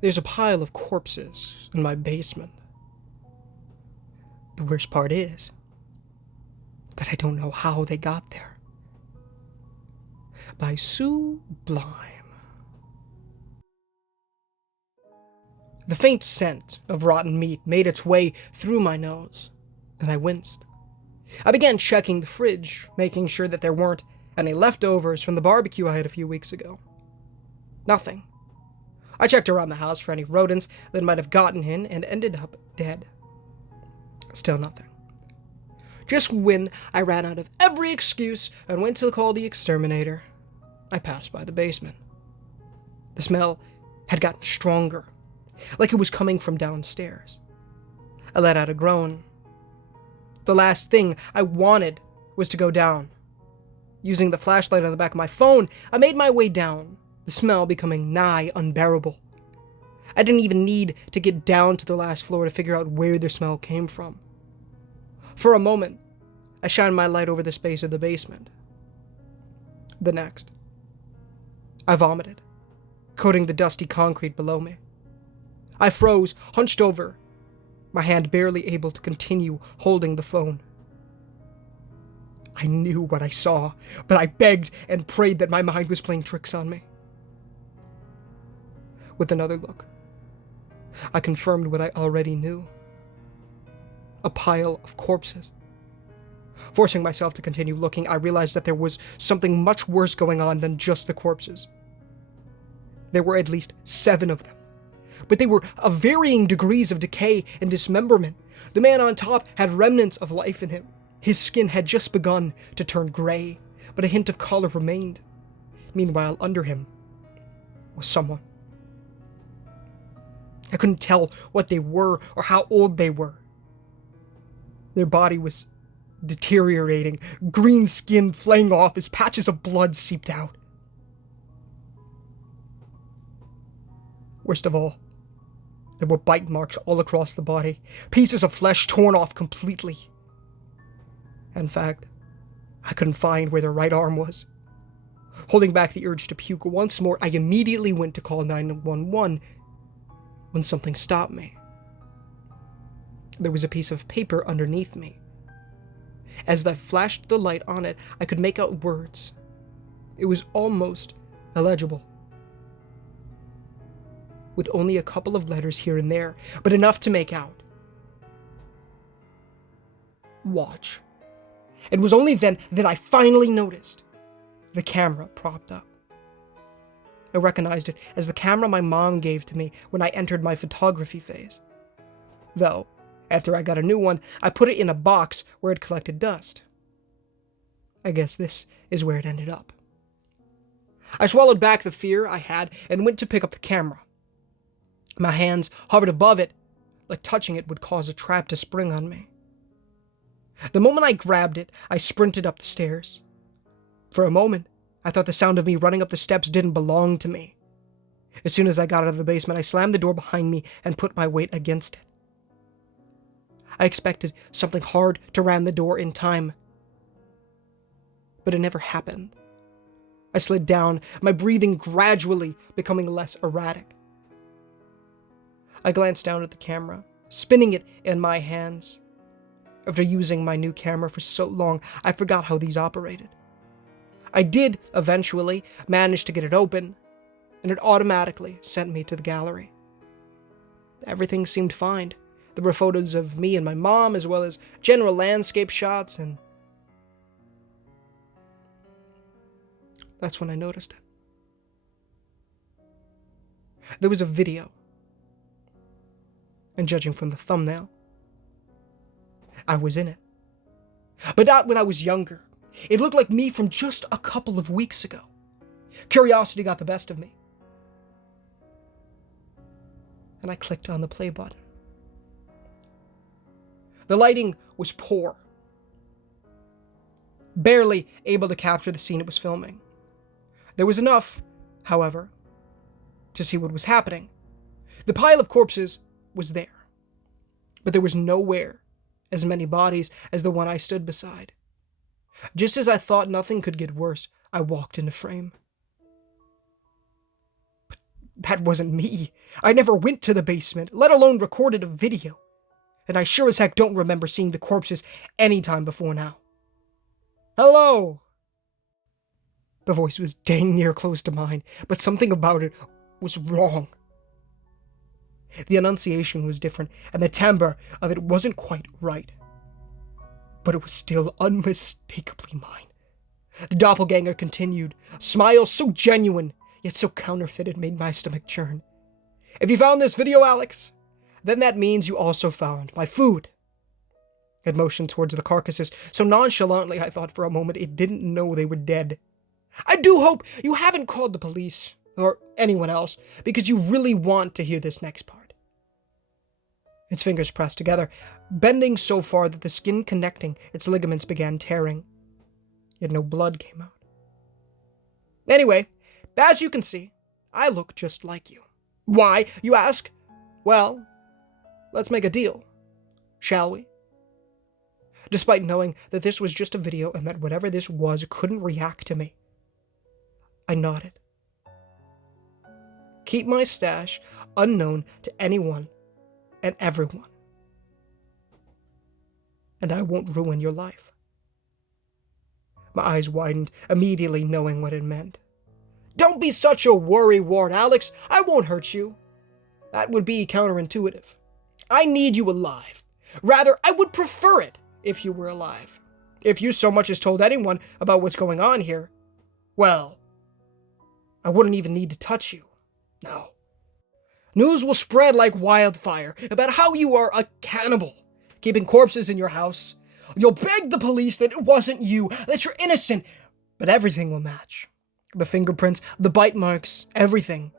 There's a pile of corpses in my basement. The worst part is that I don't know how they got there. By Sublime. The faint scent of rotten meat made its way through my nose, and I winced. I began checking the fridge, making sure that there weren't any leftovers from the barbecue I had a few weeks ago. Nothing. I checked around the house for any rodents that might have gotten in and ended up dead. Still nothing. Just when I ran out of every excuse and went to call the exterminator, I passed by the basement. The smell had gotten stronger, like it was coming from downstairs. I let out a groan. The last thing I wanted was to go down. Using the flashlight on the back of my phone, I made my way down, the smell becoming nigh unbearable. I didn't even need to get down to the last floor to figure out where the smell came from. For a moment, I shined my light over the space of the basement. The next, I vomited, coating the dusty concrete below me. I froze, hunched over, my hand barely able to continue holding the phone. I knew what I saw, but I begged and prayed that my mind was playing tricks on me. With another look, I confirmed what I already knew. A pile of corpses. Forcing myself to continue looking, I realized that there was something much worse going on than just the corpses. There were at least 7 of them, but they were of varying degrees of decay and dismemberment. The man on top had remnants of life in him. His skin had just begun to turn gray, but a hint of color remained. Meanwhile, under him was someone. I couldn't tell what they were or how old they were. Their body was deteriorating, green skin flaying off as patches of blood seeped out. Worst of all, there were bite marks all across the body, pieces of flesh torn off completely. In fact, I couldn't find where their right arm was. Holding back the urge to puke once more, I immediately went to call 911 when something stopped me. There was a piece of paper underneath me. As I flashed the light on it, I could make out words. It was almost illegible, with only a couple of letters here and there, but enough to make out. Watch. It was only then that I finally noticed the camera propped up. I recognized it as the camera my mom gave to me when I entered my photography phase. Though, after I got a new one, I put it in a box where it collected dust. I guess this is where it ended up. I swallowed back the fear I had and went to pick up the camera. My hands hovered above it, like touching it would cause a trap to spring on me. The moment I grabbed it, I sprinted up the stairs. For a moment, I thought the sound of me running up the steps didn't belong to me. As soon as I got out of the basement, I slammed the door behind me and put my weight against it. I expected something hard to ram the door in time, but it never happened. I slid down, my breathing gradually becoming less erratic. I glanced down at the camera, spinning it in my hands. After using my new camera for so long, I forgot how these operated. I did eventually manage to get it open, and it automatically sent me to the gallery. Everything seemed fine. There were photos of me and my mom, as well as general landscape shots, and that's when I noticed it. There was a video, and judging from the thumbnail, I was in it. But not when I was younger. It looked like me from just a couple of weeks ago. Curiosity got the best of me, and I clicked on the play button. The lighting was poor, barely able to capture the scene it was filming. There was enough, however, to see what was happening. The pile of corpses was there, but there was nowhere as many bodies as the one I stood beside. Just as I thought nothing could get worse, I walked into frame. But That wasn't me. I never went to the basement, let alone recorded a video. And I sure as heck don't remember seeing the corpses any time before now. Hello! The voice was dang near close to mine, but something about it was wrong. The enunciation was different, and the timbre of it wasn't quite right. But it was still unmistakably mine. The doppelganger continued, a smile so genuine, yet so counterfeited made my stomach churn. If you found this video, Alex, then that means you also found my food. It motioned towards the carcasses, so nonchalantly I thought for a moment it didn't know they were dead. I do hope you haven't called the police, or anyone else, because you really want to hear this next part. Its fingers pressed together, bending so far that the skin connecting its ligaments began tearing. Yet no blood came out. Anyway, as you can see, I look just like you. Why, you ask? Well, let's make a deal, shall we? Despite knowing that this was just a video and that whatever this was couldn't react to me, I nodded. Keep my stash unknown to anyone and everyone. And I won't ruin your life. My eyes widened, immediately knowing what it meant. Don't be such a worrywart, Alex. I won't hurt you. That would be counterintuitive. I need you alive. Rather, I would prefer it if you were alive. If you so much as told anyone about what's going on here, well, I wouldn't even need to touch you. No. News will spread like wildfire about how you are a cannibal, keeping corpses in your house. You'll beg the police that it wasn't you, that you're innocent, but everything will match. The fingerprints, the bite marks, everything.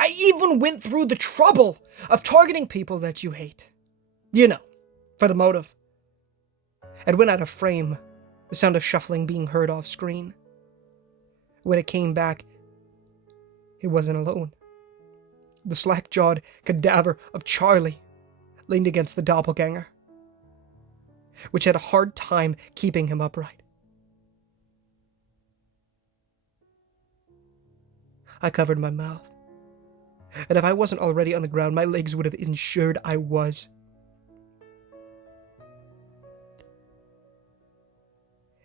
I even went through the trouble of targeting people that you hate. You know, for the motive. It went out of frame, the sound of shuffling being heard off screen. When it came back, he wasn't alone. The slack-jawed cadaver of Charlie leaned against the doppelganger, which had a hard time keeping him upright. I covered my mouth, and if I wasn't already on the ground, my legs would have ensured I was.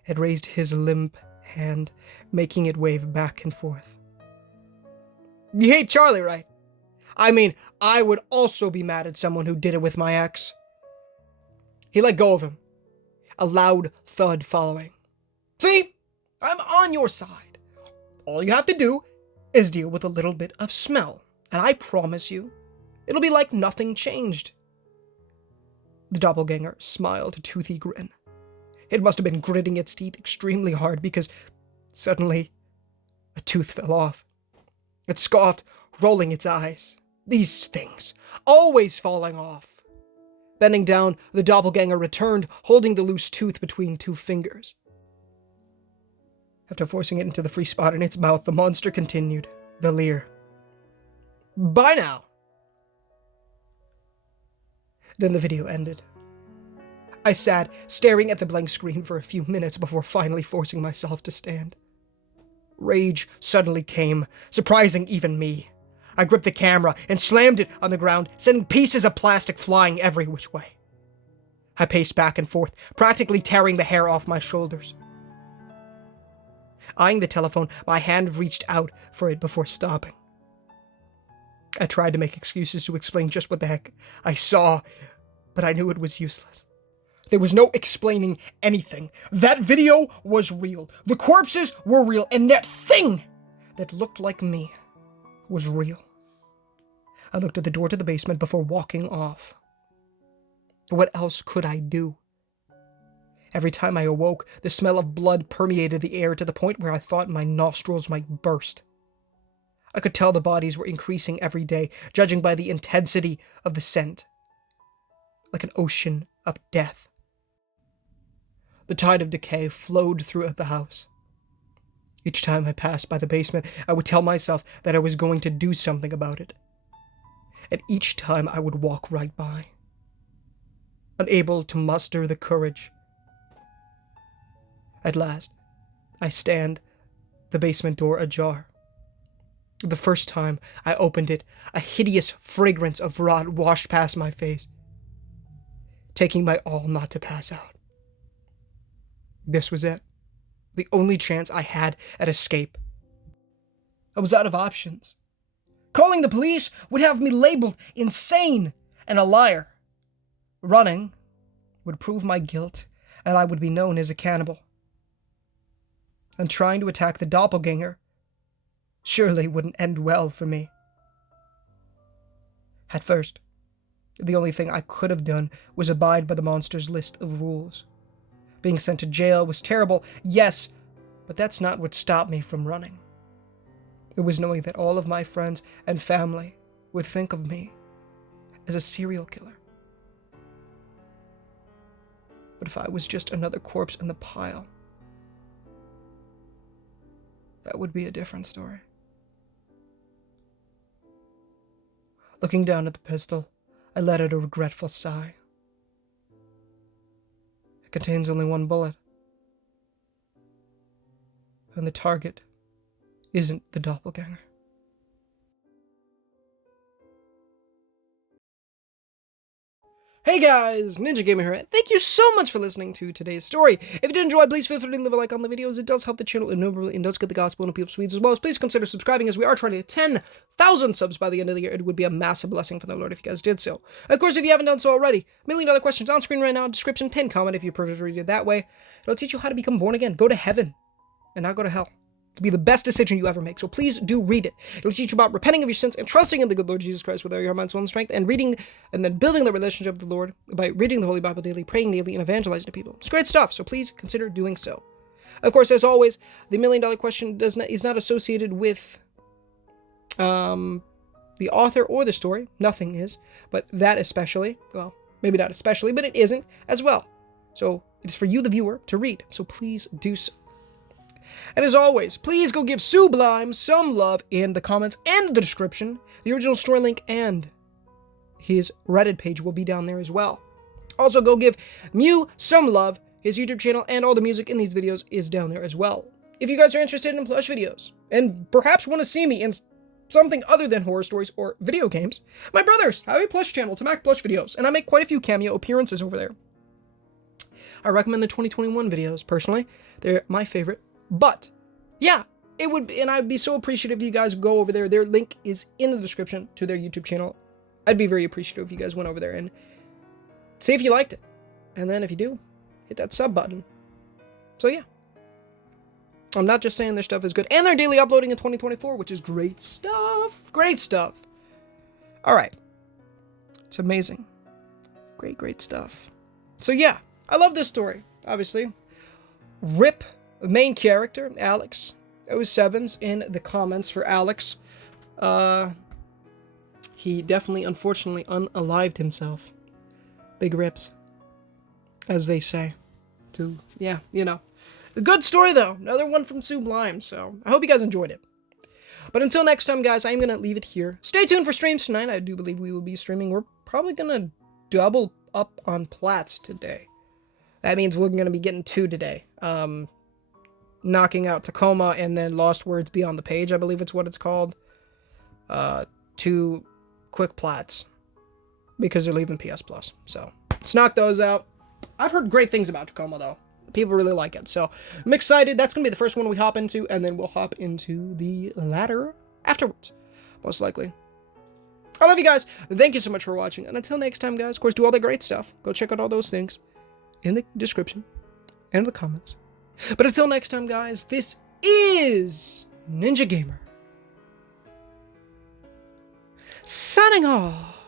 It raised his limp hand, making it wave back and forth. You hate Charlie, right? I mean, I would also be mad at someone who did it with my ex. He let go of him, a loud thud following. See? I'm on your side. All you have to do is deal with a little bit of smell, and I promise you, it'll be like nothing changed. The doppelganger smiled a toothy grin. It must have been gritting its teeth extremely hard because suddenly a tooth fell off. It scoffed, rolling its eyes. These things, always falling off. Bending down, the doppelganger returned, holding the loose tooth between two fingers. After forcing it into the free spot in its mouth, the monster continued, the leer. Bye now! Then the video ended. I sat, staring at the blank screen for a few minutes before finally forcing myself to stand. Rage suddenly came, surprising even me. I gripped the camera and slammed it on the ground, sending pieces of plastic flying every which way. I paced back and forth, practically tearing the hair off my shoulders. Eyeing the telephone, my hand reached out for it before stopping. I tried to make excuses to explain just what the heck I saw, but I knew it was useless. There was no explaining anything. That video was real. The corpses were real, and that thing that looked like me was real. I looked at the door to the basement before walking off. What else could I do? Every time I awoke, the smell of blood permeated the air to the point where I thought my nostrils might burst. I could tell the bodies were increasing every day, judging by the intensity of the scent, like an ocean of death. The tide of decay flowed throughout the house. Each time I passed by the basement, I would tell myself that I was going to do something about it. And each time I would walk right by, unable to muster the courage. At last, I stand, the basement door ajar. The first time I opened it, a hideous fragrance of rot washed past my face, taking my all not to pass out. This was it. The only chance I had at escape. I was out of options. Calling the police would have me labeled insane and a liar. Running would prove my guilt, and I would be known as a cannibal. And trying to attack the doppelganger surely wouldn't end well for me. At first, the only thing I could have done was abide by the monster's list of rules. Being sent to jail was terrible, yes, but that's not what stopped me from running. It was knowing that all of my friends and family would think of me as a serial killer. But if I was just another corpse in the pile, that would be a different story. Looking down at the pistol, I let out a regretful sigh. It contains only one bullet. And the target isn't the doppelganger. Hey guys, Ninja Gamer here. Thank you so much for listening to today's story. If you did enjoy, please feel free to leave a like on the videos. It does help the channel enormously and does get the gospel into people's feeds as well. Please consider subscribing, as we are trying to hit 10,000 subs by the end of the year. It would be a massive blessing from the Lord if you guys did so. Of course, if you haven't done so already, $1,000,000 questions on screen right now, description, pinned comment if you prefer to read it that way. It'll teach you how to become born again, go to heaven, and not go to hell. To be the best decision you ever make. So please do read it. It'll teach you about repenting of your sins and trusting in the good Lord Jesus Christ with all your mind, soul, and strength, and reading and then building the relationship with the Lord by reading the Holy Bible daily, praying daily, and evangelizing to people. It's great stuff, so please consider doing so. Of course, as always, the $1,000,000 question is not associated with the author or the story. Nothing is, but that especially, well, maybe not especially, but it isn't as well. So it is for you, the viewer, to read. So please do so. And as always, please go give Sublime some love in the comments and the description. The original story link and his Reddit page will be down there as well. Also, go give Mew some love. His YouTube channel and all the music in these videos is down there as well. If you guys are interested in plush videos and perhaps want to see me in something other than horror stories or video games, my brothers have a plush channel to make plush videos, and I make quite a few cameo appearances over there. I recommend the 2021 videos, personally. They're my favorite. But, yeah, it would be, and I'd be so appreciative if you guys go over there. Their link is in the description to their YouTube channel. I'd be very appreciative if you guys went over there and see if you liked it. And then if you do, hit that sub button. So, yeah. I'm not just saying their stuff is good. And they're daily uploading in 2024, which is great stuff. Great stuff. All right. It's amazing. Great, great stuff. So, yeah, I love this story, obviously. Rip. The main character, Alex, 07's in the comments for Alex. He definitely, unfortunately, unalived himself. Big rips, as they say. Yeah, you know. A good story, though. Another one from Sublime, so I hope you guys enjoyed it. But until next time, guys, I'm going to leave it here. Stay tuned for streams tonight. I do believe we will be streaming. We're probably going to double up on plats today. That means we're going to be getting 2 today. Knocking out Tacoma and then Lost Words Beyond the Page, I believe it's what it's called. 2 quick plats. Because they're leaving PS Plus. So, let's knock those out. I've heard great things about Tacoma, though. People really like it. So, I'm excited. That's going to be the first one we hop into. And then we'll hop into the latter afterwards. Most likely. I love you guys. Thank you so much for watching. And until next time, guys, of course, do all the great stuff. Go check out all those things in the description and the comments. But until next time, guys, this is Ninja Gamer. Signing off.